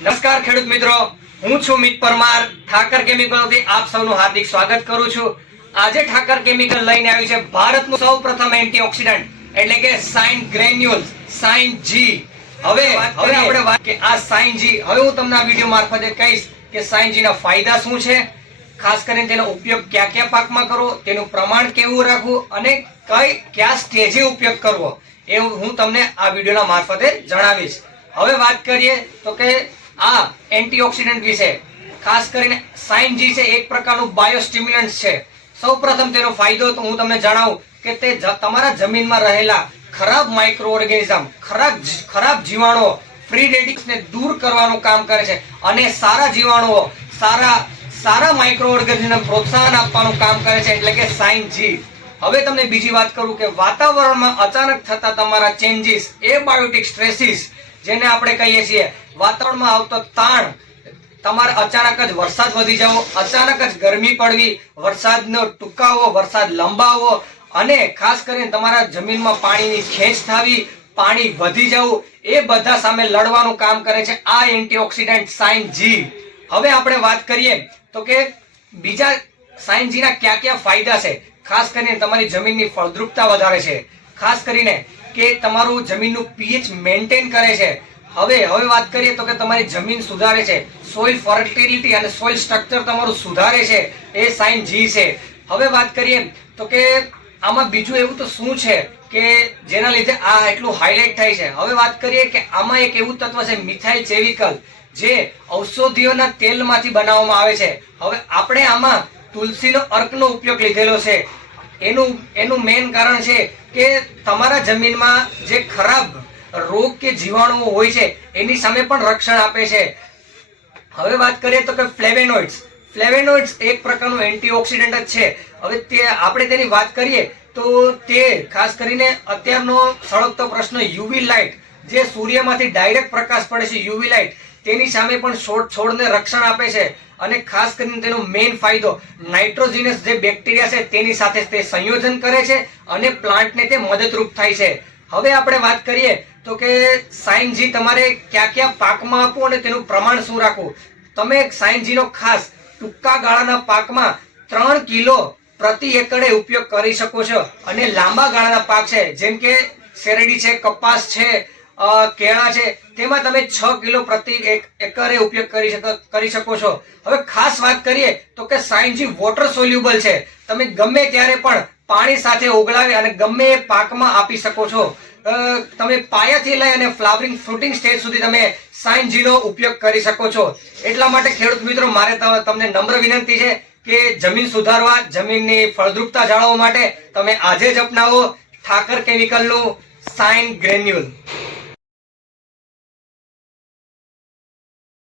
નમસ્કાર ખેડૂત મિત્રો. હું છું મિત પરમાર. ઠાકર કેમિકલથી આપ સૌનું હાર્દિક સ્વાગત કરું છું. આજે ઠાકર કેમિકલ લઈને આવ્યું છે ભારતનું સૌ પ્રથમ એન્ટીઓક્સિડન્ટ એટલે કે સાઇન ગ્રેન્યુલ્સ સાઇન જી. હવે હવે આપણે વાત કે આ સાઇન જી હવે હું તમને આ વીડિયો મારફતે કહીશ કે સાઇન જી ના ફાયદા શું છે. ખાસ કરીને તેનો ઉપયોગ કયા કયા પાકમાં કરવો તેનું પ્રમાણ કેવું રાખવું અને કઈ કયા સ્ટેજે ઉપયોગ કરવો એ હું તમને આ વિડીયોના મારફતે જણાવીશ. હવે વાત કરીએ તો કે આ એન્ટીઓક્સિડન્ટ વિશે ખાસ કરીને સાઇન જી છે એક પ્રકારનું બાયોસ્ટિમ્યુલન્ટ છે. સૌપ્રથમ તેનો ફાયદો તો હું તમને જણાવું કે તે તમારા જમીનમાં રહેલા ખરાબ માઇક્રો ઓર્ગેનિઝમ ખરાબ ખરાબ જીવાણુઓ ફ્રી રેડિક્સને દૂર કરવાનું કામ કરે છે અને સારા જીવાણુઓ, સારા સારા માઇક્રો ઓર્ગેનિઝમ પ્રોત્સાહન આપવાનું કામ કરે છે એટલે કે સાઇન જી. હવે તમને બીજી વાત કરું કે વાતાવરણમાં અચાનક થતા તમારા ચેન્જીસ, એબાયોટિક સ્ટ્રેસીસ, જેને આપણે કહીએ છીએ વાતાવરણમાં આવતો તાણ, તમારે અચાનક જ વરસાદ વધી જવો, અચાનક જ ગરમી પડવી, વરસાદનો ટૂંકાવો, વરસાદ લંબાવો, અને ખાસ કરીને તમારા જમીનમાં પાણીની ખેંચ થવી, પાણી વધી જવું, એ બધા સામે લડવાનું કામ કરે છે આ એન્ટીઓક્સિડન્ટ સાઇન જી. હવે આપણે વાત કરીએ તો કે બીજા સાઇન જીના કયા કયા ફાયદા છે? ખાસ કરીને તમારી જમીનની ફળદ્રુપતા વધારે છે. ખાસ કરીને કે તમારું જમીનનું પીએચ મેન્ટેન કરે છે. હવે હવે વાત કરીએ તો કે તમારી જમીન સુધારે છે. સોઇલ ફર્ટિલિટી અને સોઇલ સ્ટ્રક્ચર તમારું સુધારે છે. એ સાઇન જી છે. હવે વાત કરીએ તો કે આમાં બીજું એવું તો શું છે કે જેના લીધે આ એટલું હાઇલાઇટ થાય છે? હવે વાત કરીએ કે આમાં એક એવું તત્વ છે, મિથાઇલ ચેવિકલ જે ઔષધિઓના તેલમાંથી બનાવવામાં આવે છે. હવે આપણે આમાં તુલસીનો અર્કનો ઉપયોગ લીધેલો છે. એનું એનું મેઇન કારણ છે કે તમારા જમીનમાં જે ખરાબ રોગ કે જીવાણુઓ હોય છે, એની સામે પણ રક્ષણ આપે છે. હવે વાત કરીએ તો કે ફ્લેવેનોઇડ્સ. ફ્લેવેનોઇડ્સ એક પ્રકારનું એન્ટીઓક્સિડન્ટ જ છે. હવે તે આપણે તેની વાત કરીએ તો તે ખાસ કરીને અત્યારનો સળગતો પ્રશ્ન યુવી લાઇટ, જે સૂર્યમાંથી ડાયરેક્ટ પ્રકાશ પડે છે યુવી લાઇટ, તેની સામે પણ છોડ છોડને રક્ષણ આપે છે અને ખાસ કરીને તેનો મેઇન ફાયદો, નાઇટ્રોજીનસ જે બેક્ટેરિયા છે તેની સાથે તે સંયોજન કરે છે અને પ્લાન્ટને તે મદદરૂપ થાય છે. હવે આપણે વાત કરીએ તો કે સાઇનજી તમારે કયા કયા પાકમાં આપો અને તેનું પ્રમાણ શું રાખવું? તમે સાઇનજીનો ખાસ ટૂંકા ગાળાના પાકમાં ત્રણ કિલો પ્રતિ એકડે ઉપયોગ કરી શકો છો. અને લાંબા ગાળાના પાક છે, જેમ કે શેરડી છે, કપાસ છે કેળા છે, તેમાં તમે છ કિલો પ્રતિ એક એકરે ઉપયોગ કરી શકો કરી શકો છો. હવે ખાસ વાત કરીએ તો કે સાઇનજી વોટર સોલ્યુબલ છે. તમે ગમે ત્યારે પણ પાણી સાથે ઓગળાવી અને ગમે પાકમાં આપી શકો છો. તમે પાયાથી લઈ અને ફ્લાવરિંગ ફ્રૂટિંગ સ્ટેજ સુધી તમે સાઇન જીનો ઉપયોગ કરી શકો છો. એટલા માટે ખેડૂત મિત્રો, મારે તમને નમ્ર વિનંતી છે કે જમીન સુધારવા, જમીનની ફળદ્રુપતા જાળવવા માટે તમે આજે જ અપનાવો. ઠાકર કેમિકલનું સાઇન ગ્રેન્યુલ.